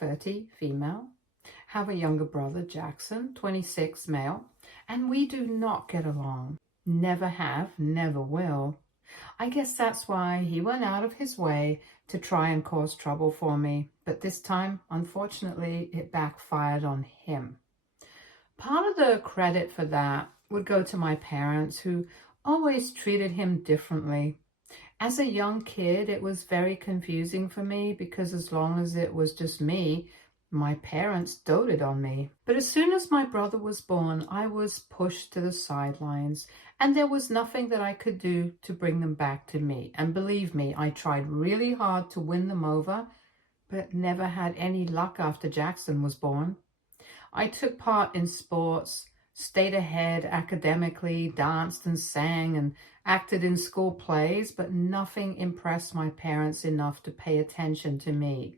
30, female. Have a younger brother, Jackson, 26, male. And we do not get along. Never have, never will. I guess that's why he went out of his way to try and cause trouble for me. But this time, unfortunately, it backfired on him. Part of the credit for that would go to my parents, who always treated him differently. As a young kid, it was very confusing for me because as long as it was just me, my parents doted on me. But as soon as my brother was born, I was pushed to the sidelines, and there was nothing that I could do to bring them back to me. And believe me, I tried really hard to win them over, but never had any luck after Jackson was born. I took part in sports, stayed ahead academically, danced and sang and acted in school plays, but nothing impressed my parents enough to pay attention to me.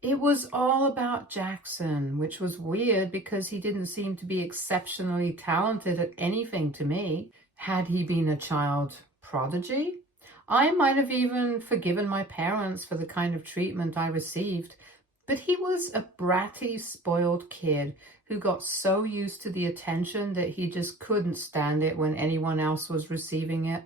It was all about Jackson, which was weird because he didn't seem to be exceptionally talented at anything to me. Had he been a child prodigy? I might have even forgiven my parents for the kind of treatment I received. But he was a bratty, spoiled kid who got so used to the attention that he just couldn't stand it when anyone else was receiving it.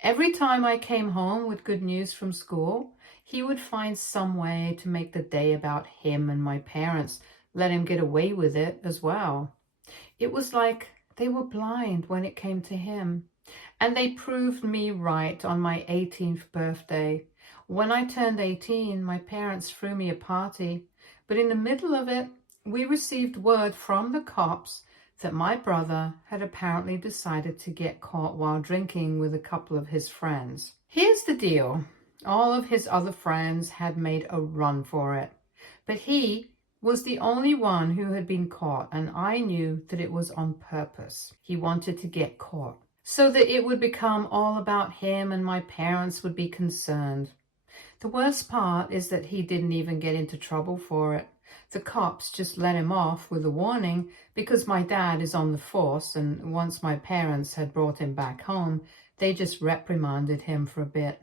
Every time I came home with good news from school, he would find some way to make the day about him and my parents, let him get away with it as well. It was like they were blind when it came to him. And they proved me right on my 18th birthday. When I turned 18, my parents threw me a party, but in the middle of it, we received word from the cops that my brother had apparently decided to get caught while drinking with a couple of his friends. Here's the deal. All of his other friends had made a run for it, but he was the only one who had been caught, and I knew that it was on purpose. He wanted to get caught so that it would become all about him and my parents would be concerned. The worst part is that he didn't even get into trouble for it. The cops just let him off with a warning because my dad is on the force, and once my parents had brought him back home, they just reprimanded him for a bit.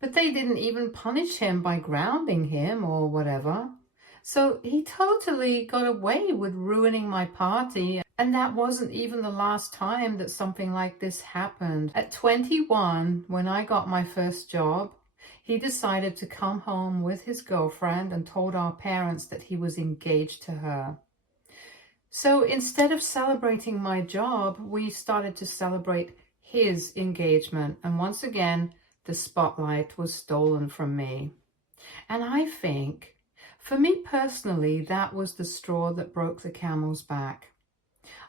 But they didn't even punish him by grounding him or whatever. So he totally got away with ruining my party, and that wasn't even the last time that something like this happened. At 21, when I got my first job, he decided to come home with his girlfriend and told our parents that he was engaged to her. So instead of celebrating my job, we started to celebrate his engagement. And once again, the spotlight was stolen from me. And I think, for me personally, that was the straw that broke the camel's back.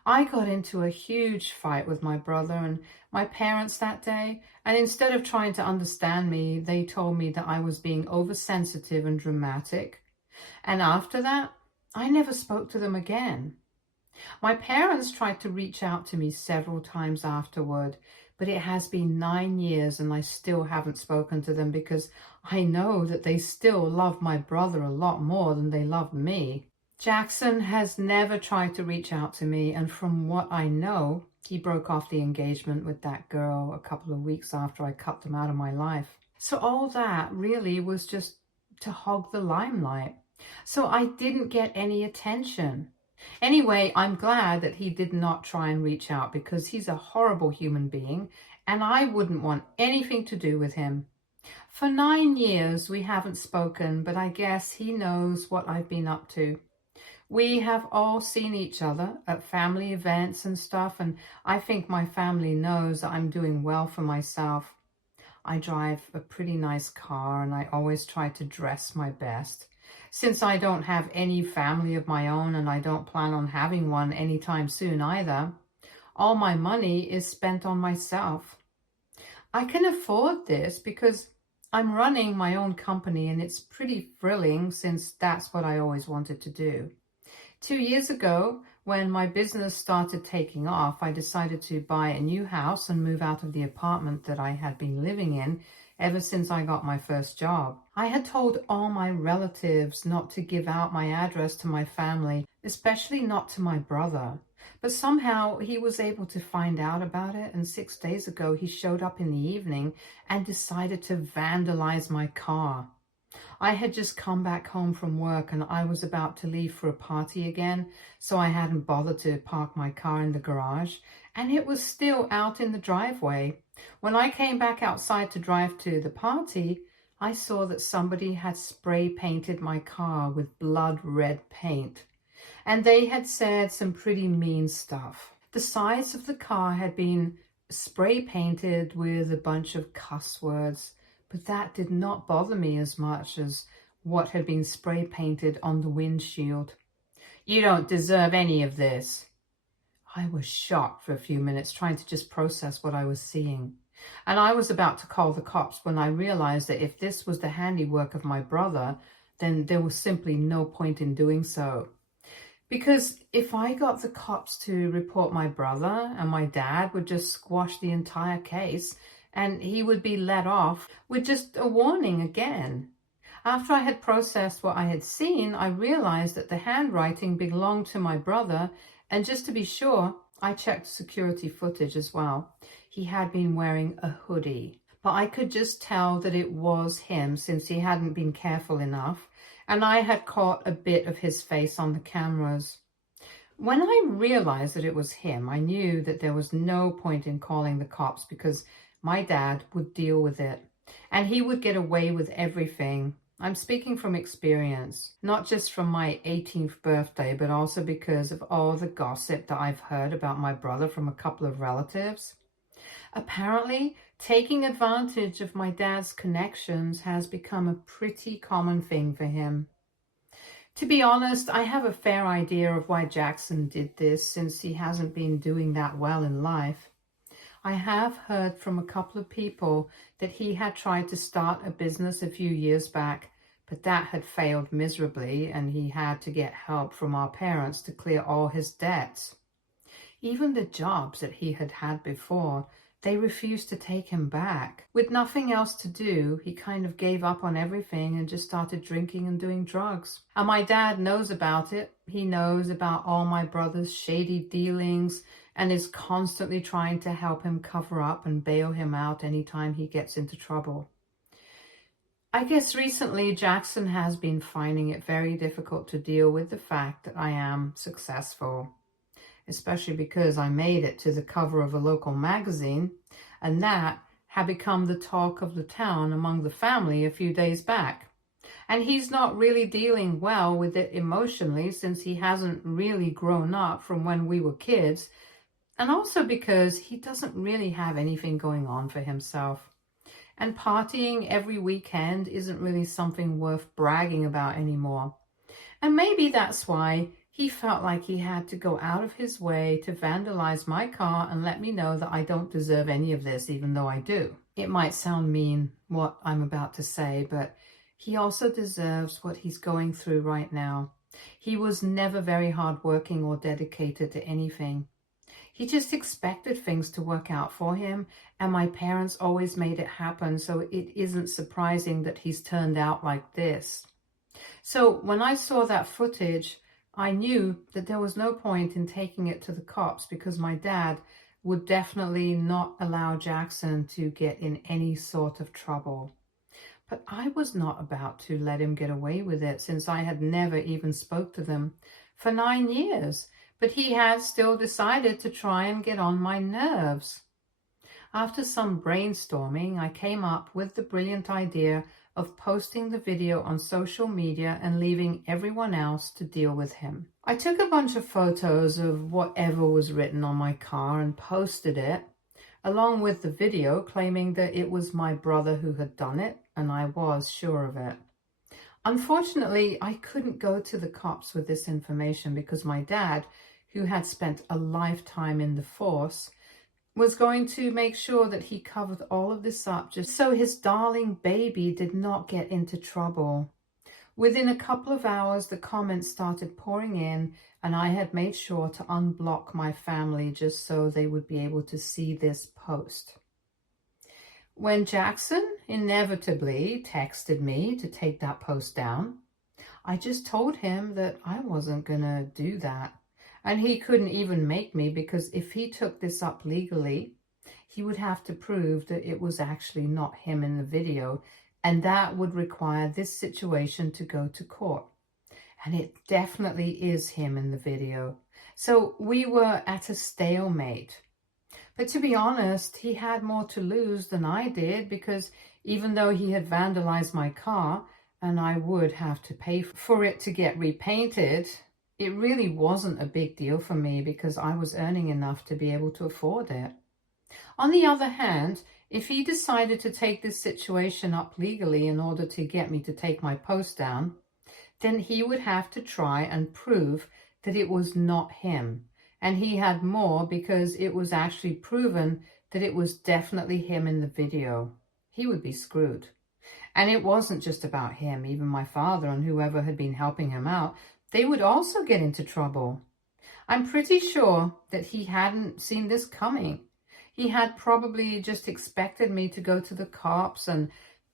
I got into a huge fight with my brother and my parents that day, and instead of trying to understand me, they told me that I was being oversensitive and dramatic. And after that, I never spoke to them again. My parents tried to reach out to me several times afterward, but it has been 9 years and I still haven't spoken to them because I know that they still love my brother a lot more than they love me. Jackson has never tried to reach out to me, and from what I know, he broke off the engagement with that girl a couple of weeks after I cut them out of my life. So all that really was just to hog the limelight. So I didn't get any attention. Anyway, I'm glad that he did not try and reach out because he's a horrible human being and I wouldn't want anything to do with him. For 9 years we haven't spoken, but I guess he knows what I've been up to. We have all seen each other at family events and stuff, and I think my family knows that I'm doing well for myself. I drive a pretty nice car and I always try to dress my best. Since I don't have any family of my own and I don't plan on having one anytime soon either, all my money is spent on myself. I can afford this because I'm running my own company and it's pretty thrilling since that's what I always wanted to do. 2 years ago, when my business started taking off, I decided to buy a new house and move out of the apartment that I had been living in ever since I got my first job. I had told all my relatives not to give out my address to my family, especially not to my brother. But somehow he was able to find out about it, and 6 days ago he showed up in the evening and decided to vandalize my car. I had just come back home from work and I was about to leave for a party again, so I hadn't bothered to park my car in the garage, and it was still out in the driveway. When I came back outside to drive to the party, I saw that somebody had spray painted my car with blood red paint, and they had said some pretty mean stuff. The sides of the car had been spray painted with a bunch of cuss words, but that did not bother me as much as what had been spray painted on the windshield. "You don't deserve any of this." I was shocked for a few minutes, trying to just process what I was seeing. And I was about to call the cops when I realized that if this was the handiwork of my brother, then there was simply no point in doing so. Because if I got the cops to report my brother, and my dad would just squash the entire case, and he would be let off with just a warning again. After I had processed what I had seen, I realized that the handwriting belonged to my brother, and just to be sure, I checked security footage as well. He had been wearing a hoodie, but I could just tell that it was him since he hadn't been careful enough, and I had caught a bit of his face on the cameras. When I realized that it was him, I knew that there was no point in calling the cops because my dad would deal with it, and he would get away with everything. I'm speaking from experience, not just from my 18th birthday, but also because of all the gossip that I've heard about my brother from a couple of relatives. Apparently, taking advantage of my dad's connections has become a pretty common thing for him. To be honest, I have a fair idea of why Jackson did this, since he hasn't been doing that well in life. I have heard from a couple of people that he had tried to start a business a few years back, but that had failed miserably, and he had to get help from our parents to clear all his debts. Even the jobs that he had had before, they refused to take him back. With nothing else to do, he kind of gave up on everything and just started drinking and doing drugs. And my dad knows about it. He knows about all my brother's shady dealings and is constantly trying to help him cover up and bail him out anytime he gets into trouble. I guess recently Jackson has been finding it very difficult to deal with the fact that I am successful, especially because I made it to the cover of a local magazine, and that had become the talk of the town among the family a few days back. And he's not really dealing well with it emotionally, since he hasn't really grown up from when we were kids, and also because he doesn't really have anything going on for himself. And partying every weekend isn't really something worth bragging about anymore. And maybe that's why he felt like he had to go out of his way to vandalize my car and let me know that I don't deserve any of this, even though I do. It might sound mean, what I'm about to say, but he also deserves what he's going through right now. He was never very hardworking or dedicated to anything. He just expected things to work out for him, and my parents always made it happen, so it isn't surprising that he's turned out like this. So when I saw that footage, I knew that there was no point in taking it to the cops, because my dad would definitely not allow Jackson to get in any sort of trouble. But I was not about to let him get away with it, since I had never even spoke to them for 9 years. But he had still decided to try and get on my nerves. After some brainstorming, I came up with the brilliant idea of posting the video on social media and leaving everyone else to deal with him. I took a bunch of photos of whatever was written on my car and posted it, along with the video, claiming that it was my brother who had done it, and I was sure of it. Unfortunately, I couldn't go to the cops with this information because my dad, who had spent a lifetime in the force, was going to make sure that he covered all of this up just so his darling baby did not get into trouble. Within a couple of hours, the comments started pouring in, and I had made sure to unblock my family just so they would be able to see this post. When Jackson inevitably texted me to take that post down, I just told him that I wasn't gonna do that. And he couldn't even make me, because if he took this up legally, he would have to prove that it was actually not him in the video, And that would require this situation to go to court. And it definitely is him in the video. So we were at a stalemate. But to be honest, he had more to lose than I did, because even though he had vandalized my car and I would have to pay for it to get repainted, it really wasn't a big deal for me because I was earning enough to be able to afford it. On the other hand, if he decided to take this situation up legally in order to get me to take my post down, then he would have to try and prove that it was not him. And he had more, because it was actually proven that it was definitely him in the video. He would be screwed. And it wasn't just about him. Even my father and whoever had been helping him out, they would also get into trouble. I'm pretty sure that he hadn't seen this coming. He had probably just expected me to go to the cops and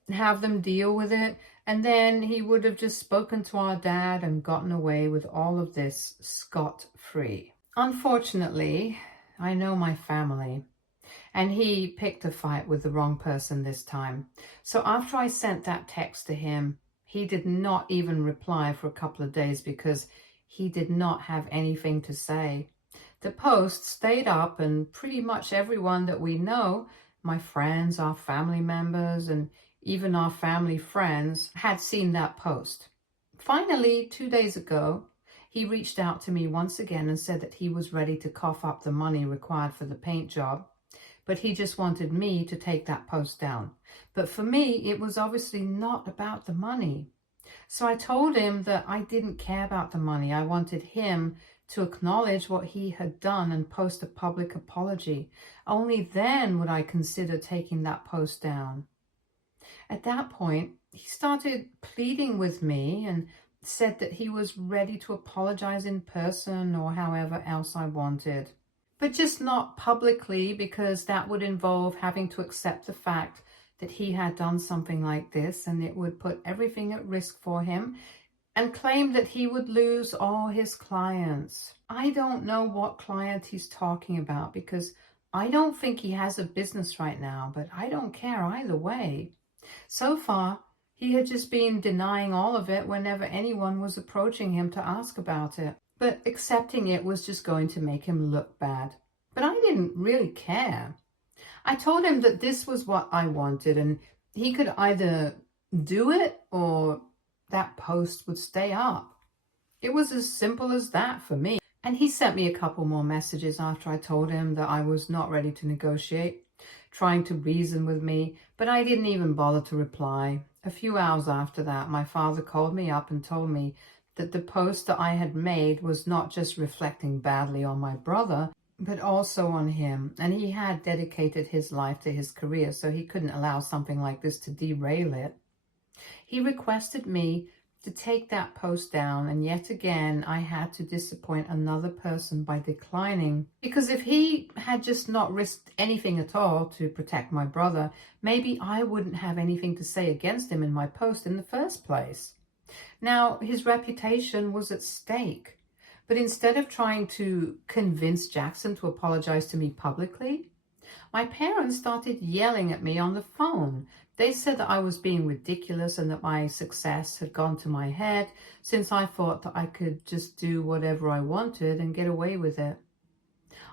have them deal with it, and then he would have just spoken to our dad and gotten away with all of this scot-free. Unfortunately, I know my family, and he picked a fight with the wrong person this time. So after I sent that text to him, he did not even reply for a couple of days because he did not have anything to say. The post stayed up, and pretty much everyone that we know, my friends, our family members, and even our family friends, had seen that post. Finally, 2 days ago, he reached out to me once again and said that he was ready to cough up the money required for the paint job, but he just wanted me to take that post down. But for me, it was obviously not about the money. So I told him that I didn't care about the money. I wanted him to acknowledge what he had done and post a public apology. Only then would I consider taking that post down. At that point, he started pleading with me and said that he was ready to apologize in person or however else I wanted. But just not publicly, because that would involve having to accept the fact that he had done something like this, and it would put everything at risk for him, and claim that he would lose all his clients. I don't know what client he's talking about, because I don't think he has a business right now, but I don't care either way. So far, he had just been denying all of it whenever anyone was approaching him to ask about it. But accepting it was just going to make him look bad. But I didn't really care. I told him that this was what I wanted, and he could either do it or that post would stay up. It was as simple as that for me. And he sent me a couple more messages after I told him that I was not ready to negotiate, trying to reason with me, but I didn't even bother to reply. A few hours after that, my father called me up and told me that the post that I had made was not just reflecting badly on my brother, but also on him. And he had dedicated his life to his career, so he couldn't allow something like this to derail it. He requested me to take that post down, and yet again I had to disappoint another person by declining, because if he had just not risked anything at all to protect my brother, maybe I wouldn't have anything to say against him in my post in the first place. Now, his reputation was at stake, but instead of trying to convince Jackson to apologize to me publicly, my parents started yelling at me on the phone. They said that I was being ridiculous and that my success had gone to my head, since I thought that I could just do whatever I wanted and get away with it.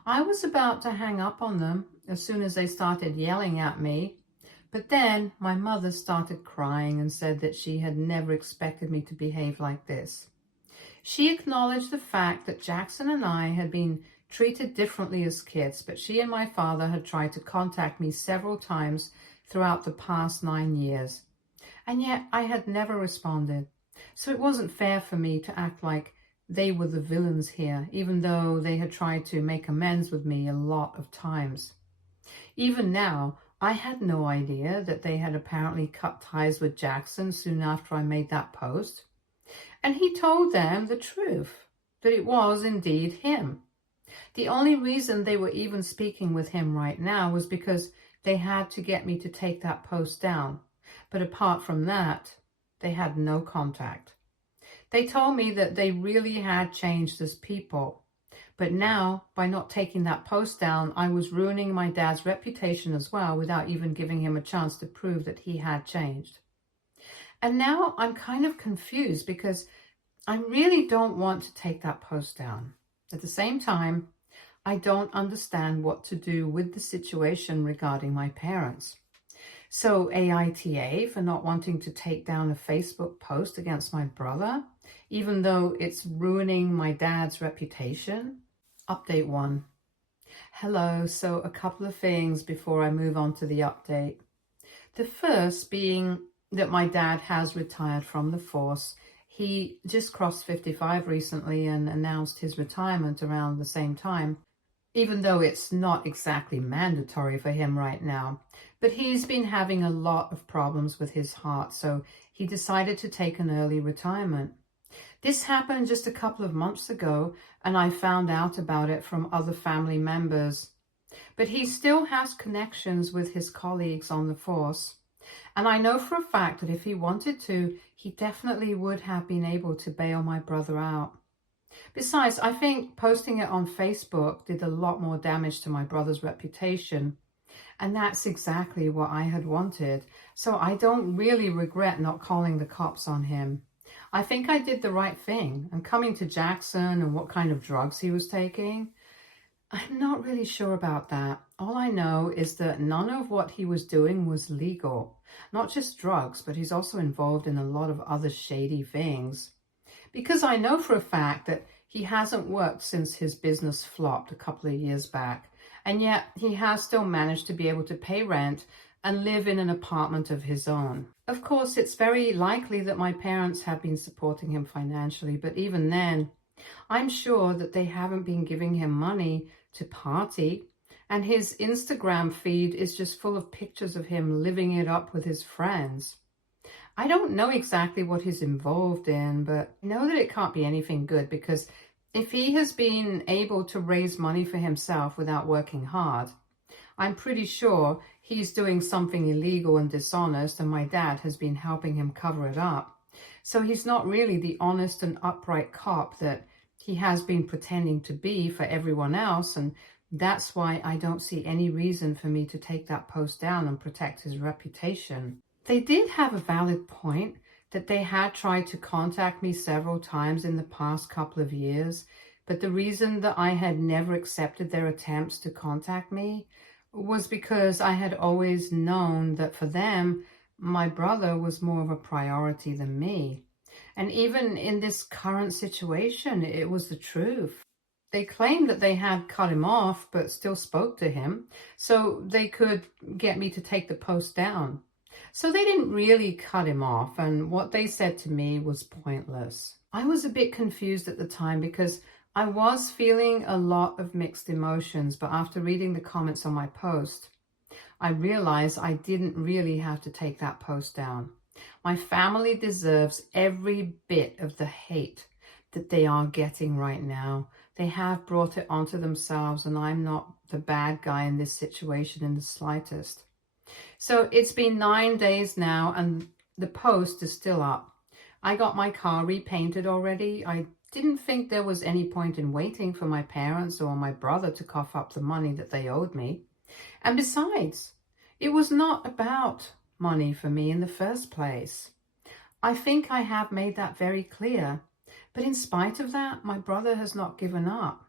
I was about to hang up on them as soon as they started yelling at me, but then my mother started crying and said that she had never expected me to behave like this. She acknowledged the fact that Jackson and I had been treated differently as kids, but she and my father had tried to contact me several times throughout the past 9 years, and yet I had never responded. So it wasn't fair for me to act like they were the villains here, even though they had tried to make amends with me a lot of times. Even now, I had no idea that they had apparently cut ties with Jackson soon after I made that post. And he told them the truth, that it was indeed him. The only reason they were even speaking with him right now was because they had to get me to take that post down. But apart from that, they had no contact. They told me that they really had changed as people. But now, by not taking that post down, I was ruining my dad's reputation as well, without even giving him a chance to prove that he had changed. And now I'm kind of confused because I really don't want to take that post down. At the same time, I don't understand what to do with the situation regarding my parents. So AITA for not wanting to take down a Facebook post against my brother, even though it's ruining my dad's reputation. Update 1. Hello, so a couple of things before I move on to the update. The first being that my dad has retired from the force. He just crossed 55 recently and announced his retirement around the same time, even though it's not exactly mandatory for him right now. But he's been having a lot of problems with his heart, so he decided to take an early retirement. This happened just a couple of months ago, and I found out about it from other family members. But he still has connections with his colleagues on the force. And I know for a fact that if he wanted to, he definitely would have been able to bail my brother out. Besides, I think posting it on Facebook did a lot more damage to my brother's reputation. And that's exactly what I had wanted. So I don't really regret not calling the cops on him. I think I did the right thing. And coming to Jackson and what kind of drugs he was taking, I'm not really sure about that. All I know is that none of what he was doing was legal. Not just drugs, but he's also involved in a lot of other shady things. Because I know for a fact that he hasn't worked since his business flopped a couple of years back. And yet he has still managed to be able to pay rent and live in an apartment of his own. Of course, it's very likely that my parents have been supporting him financially, but even then, I'm sure that they haven't been giving him money to party. And his Instagram feed is just full of pictures of him living it up with his friends. I don't know exactly what he's involved in, but I know that it can't be anything good, because if he has been able to raise money for himself without working hard, I'm pretty sure he's doing something illegal and dishonest, and my dad has been helping him cover it up. So he's not really the honest and upright cop that he has been pretending to be for everyone else, and that's why I don't see any reason for me to take that post down and protect his reputation. They did have a valid point that they had tried to contact me several times in the past couple of years, but the reason that I had never accepted their attempts to contact me was because I had always known that for them, my brother was more of a priority than me. And even in this current situation, it was the truth. They claimed that they had cut him off, but still spoke to him, so they could get me to take the post down. So they didn't really cut him off, and what they said to me was pointless. I was a bit confused at the time because I was feeling a lot of mixed emotions, but after reading the comments on my post, I realized I didn't really have to take that post down. My family deserves every bit of the hate that they are getting right now. They have brought it onto themselves, and I'm not the bad guy in this situation in the slightest. So it's been 9 days now, and the post is still up. I got my car repainted already. I didn't think there was any point in waiting for my parents or my brother to cough up the money that they owed me. And besides, it was not about money for me in the first place. I think I have made that very clear. But in spite of that, my brother has not given up.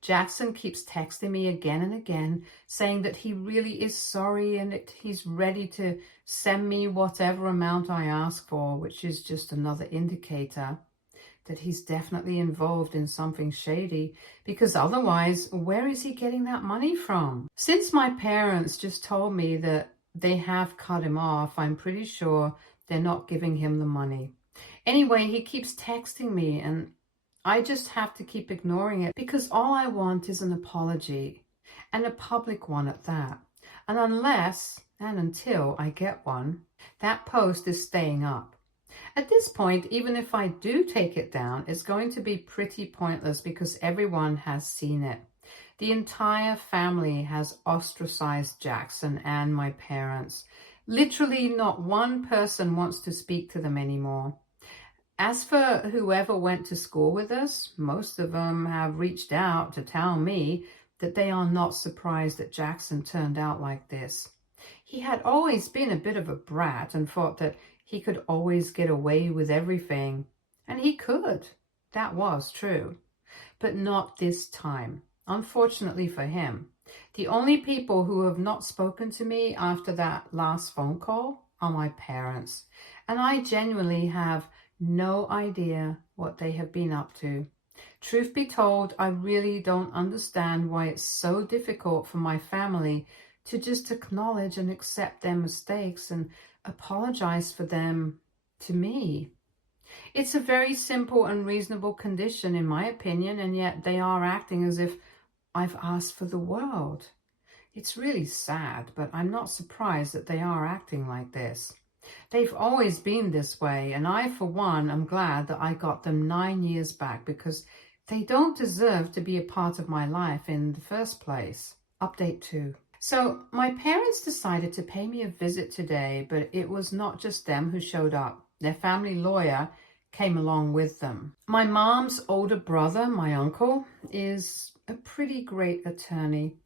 Jackson keeps texting me again and again, saying that he really is sorry and that he's ready to send me whatever amount I ask for, which is just another indicator that he's definitely involved in something shady, because otherwise, where is he getting that money from? Since my parents just told me that they have cut him off, I'm pretty sure they're not giving him the money. Anyway, he keeps texting me, and I just have to keep ignoring it because all I want is an apology, and a public one at that. And unless and until I get one, that post is staying up. At this point, even if I do take it down, it's going to be pretty pointless because everyone has seen it. The entire family has ostracized Jackson and my parents. Literally not one person wants to speak to them anymore. As for whoever went to school with us, most of them have reached out to tell me that they are not surprised that Jackson turned out like this. He had always been a bit of a brat and thought that he could always get away with everything. And he could. That was true. But not this time. Unfortunately for him. The only people who have not spoken to me after that last phone call are my parents. And I genuinely have no idea what they have been up to. Truth be told, I really don't understand why it's so difficult for my family to just acknowledge and accept their mistakes and apologize for them to me. It's a very simple and reasonable condition, in my opinion, and yet they are acting as if I've asked for the world. It's really sad, but I'm not surprised that they are acting like this. They've always been this way, and I, for one, am glad that I got them 9 years back because they don't deserve to be a part of my life in the first place. Update 2. So my parents decided to pay me a visit today, but it was not just them who showed up. Their family lawyer came along with them. My mom's older brother, my uncle, is a pretty great attorney,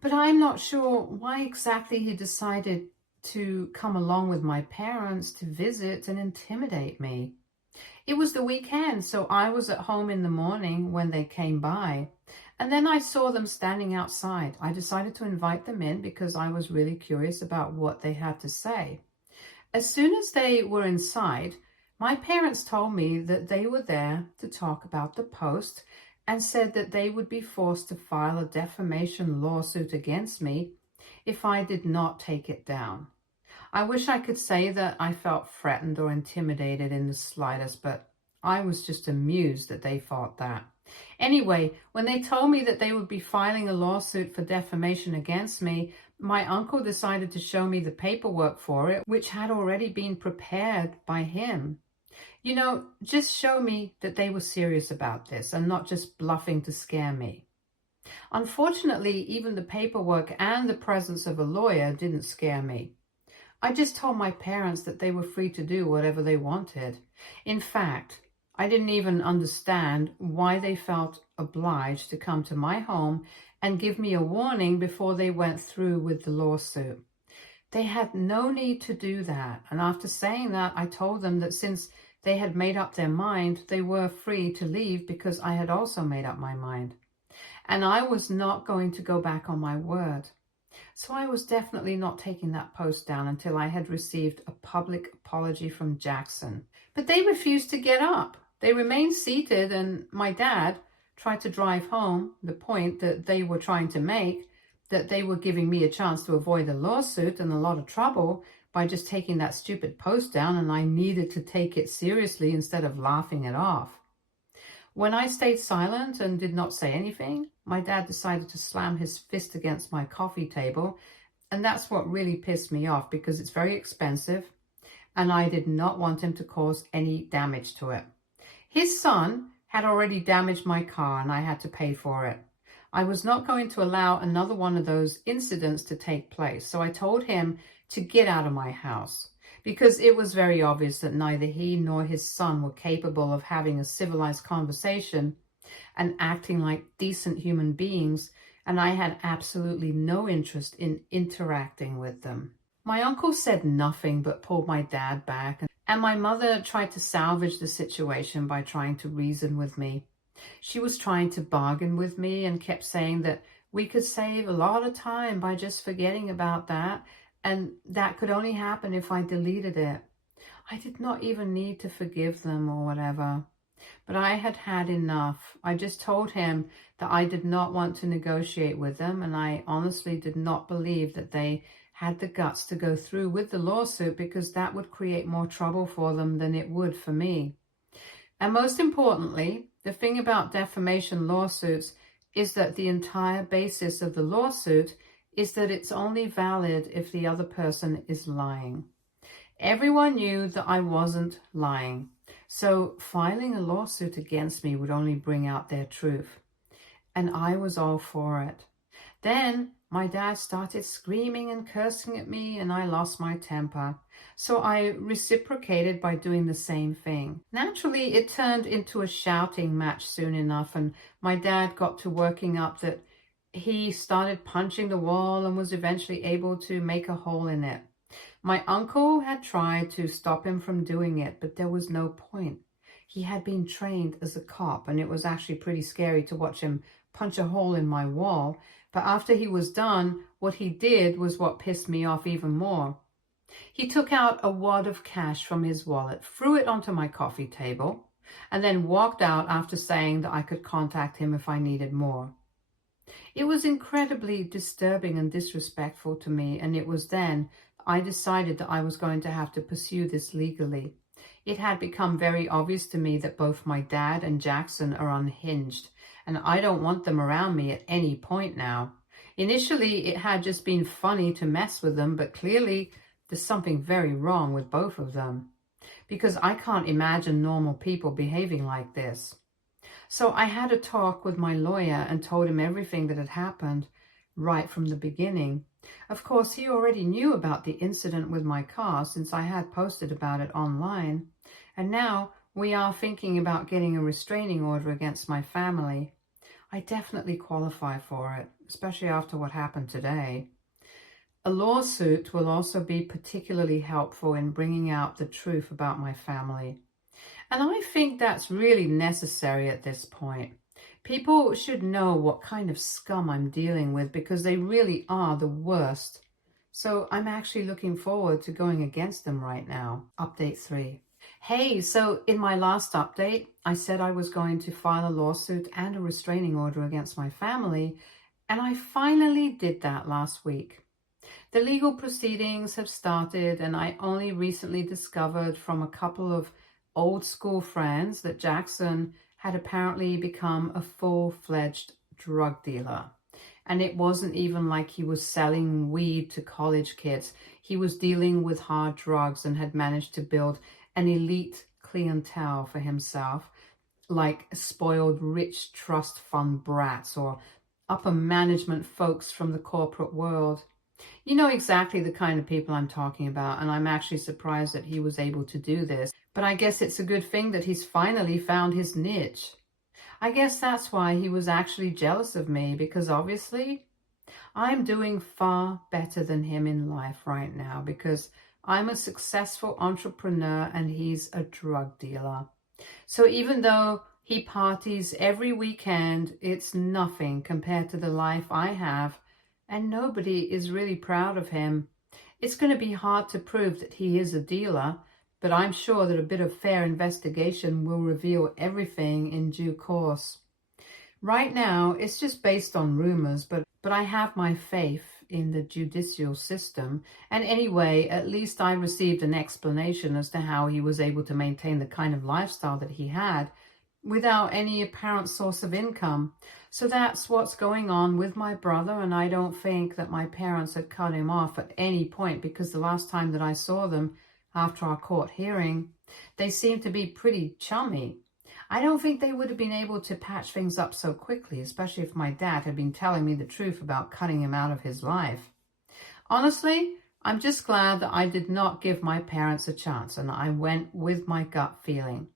but I'm not sure why exactly he decided to come along with my parents to visit and intimidate me. It was the weekend, so I was at home in the morning when they came by, and then I saw them standing outside. I decided to invite them in because I was really curious about what they had to say. As soon as they were inside, my parents told me that they were there to talk about the post and said that they would be forced to file a defamation lawsuit against me if I did not take it down. I wish I could say that I felt threatened or intimidated in the slightest, but I was just amused that they thought that. Anyway, when they told me that they would be filing a lawsuit for defamation against me, my uncle decided to show me the paperwork for it, which had already been prepared by him. You know, just show me that they were serious about this and not just bluffing to scare me. Unfortunately, even the paperwork and the presence of a lawyer didn't scare me. I just told my parents that they were free to do whatever they wanted. In fact, I didn't even understand why they felt obliged to come to my home and give me a warning before they went through with the lawsuit. They had no need to do that, and after saying that, I told them that since they had made up their mind, they were free to leave because I had also made up my mind. And I was not going to go back on my word. So I was definitely not taking that post down until I had received a public apology from Jackson. But they refused to get up. They remained seated, and my dad tried to drive home the point that they were trying to make, that they were giving me a chance to avoid a lawsuit and a lot of trouble by just taking that stupid post down, and I needed to take it seriously instead of laughing it off. When I stayed silent and did not say anything, my dad decided to slam his fist against my coffee table, and that's what really pissed me off because it's very expensive and I did not want him to cause any damage to it. His son had already damaged my car and I had to pay for it. I was not going to allow another one of those incidents to take place, so I told him to get out of my house, because it was very obvious that neither he nor his son were capable of having a civilized conversation and acting like decent human beings, and I had absolutely no interest in interacting with them. My uncle said nothing but pulled my dad back, and my mother tried to salvage the situation by trying to reason with me. She was trying to bargain with me and kept saying that we could save a lot of time by just forgetting about that, and that could only happen if I deleted it. I did not even need to forgive them or whatever. But I had had enough. I just told him that I did not want to negotiate with them, and I honestly did not believe that they had the guts to go through with the lawsuit because that would create more trouble for them than it would for me. And most importantly, the thing about defamation lawsuits is that the entire basis of the lawsuit is that it's only valid if the other person is lying. Everyone knew that I wasn't lying, so filing a lawsuit against me would only bring out their truth. And I was all for it. Then my dad started screaming and cursing at me, and I lost my temper. So I reciprocated by doing the same thing. Naturally, it turned into a shouting match soon enough, and my dad got to working up that he started punching the wall and was eventually able to make a hole in it. My uncle had tried to stop him from doing it, but there was no point. He had been trained as a cop, and it was actually pretty scary to watch him punch a hole in my wall. But after he was done, what he did was what pissed me off even more. He took out a wad of cash from his wallet, threw it onto my coffee table, and then walked out after saying that I could contact him if I needed more. It was incredibly disturbing and disrespectful to me, and it was then I decided that I was going to have to pursue this legally. It had become very obvious to me that both my dad and Jackson are unhinged, and I don't want them around me at any point now. Initially, it had just been funny to mess with them, but clearly there's something very wrong with both of them, because I can't imagine normal people behaving like this. So I had a talk with my lawyer and told him everything that had happened right from the beginning. Of course, he already knew about the incident with my car since I had posted about it online. And now we are thinking about getting a restraining order against my family. I definitely qualify for it, especially after what happened today. A lawsuit will also be particularly helpful in bringing out the truth about my family. And I think that's really necessary at this point. People should know what kind of scum I'm dealing with because they really are the worst. So I'm actually looking forward to going against them right now. Update 3. Hey, so in my last update, I said I was going to file a lawsuit and a restraining order against my family, and I finally did that last week. The legal proceedings have started, and I only recently discovered from a couple of old school friends that Jackson had apparently become a full-fledged drug dealer. And it wasn't even like he was selling weed to college kids. He was dealing with hard drugs and had managed to build an elite clientele for himself, like spoiled rich trust fund brats or upper management folks from the corporate world. You know exactly the kind of people I'm talking about, and I'm actually surprised that he was able to do this. But I guess it's a good thing that he's finally found his niche. I guess that's why he was actually jealous of me, because obviously I'm doing far better than him in life right now, because I'm a successful entrepreneur and he's a drug dealer. So even though he parties every weekend, it's nothing compared to the life I have, and nobody is really proud of him. It's going to be hard to prove that he is a dealer, but I'm sure that a bit of fair investigation will reveal everything in due course. Right now, it's just based on rumors, but I have my faith in the judicial system. And anyway, at least I received an explanation as to how he was able to maintain the kind of lifestyle that he had without any apparent source of income. So that's what's going on with my brother, and I don't think that my parents had cut him off at any point, because the last time that I saw them after our court hearing, they seemed to be pretty chummy. I don't think they would have been able to patch things up so quickly, especially if my dad had been telling me the truth about cutting him out of his life. Honestly, I'm just glad that I did not give my parents a chance, and I went with my gut feeling.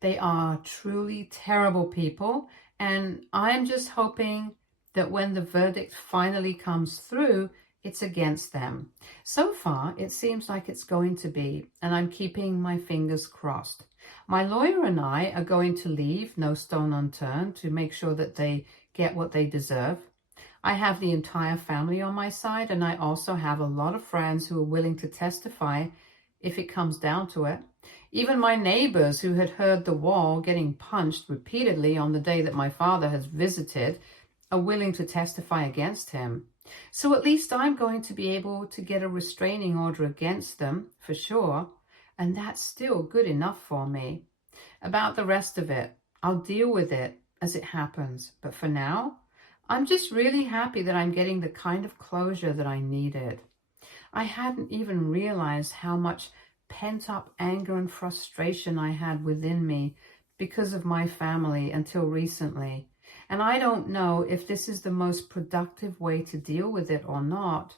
They are truly terrible people, and I'm just hoping that when the verdict finally comes through, it's against them. So far, it seems like it's going to be, and I'm keeping my fingers crossed. My lawyer and I are going to leave no stone unturned to make sure that they get what they deserve. I have the entire family on my side, and I also have a lot of friends who are willing to testify if it comes down to it. Even my neighbors who had heard the wall getting punched repeatedly on the day that my father has visited are willing to testify against him. So at least I'm going to be able to get a restraining order against them, for sure, and that's still good enough for me. About the rest of it, I'll deal with it as it happens, but for now, I'm just really happy that I'm getting the kind of closure that I needed. I hadn't even realized how much pent-up anger and frustration I had within me because of my family until recently. And I don't know if this is the most productive way to deal with it or not,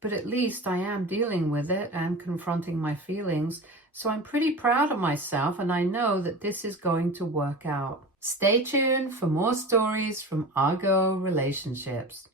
but at least I am dealing with it and confronting my feelings. So I'm pretty proud of myself, and I know that this is going to work out. Stay tuned for more stories from Argo Relationships.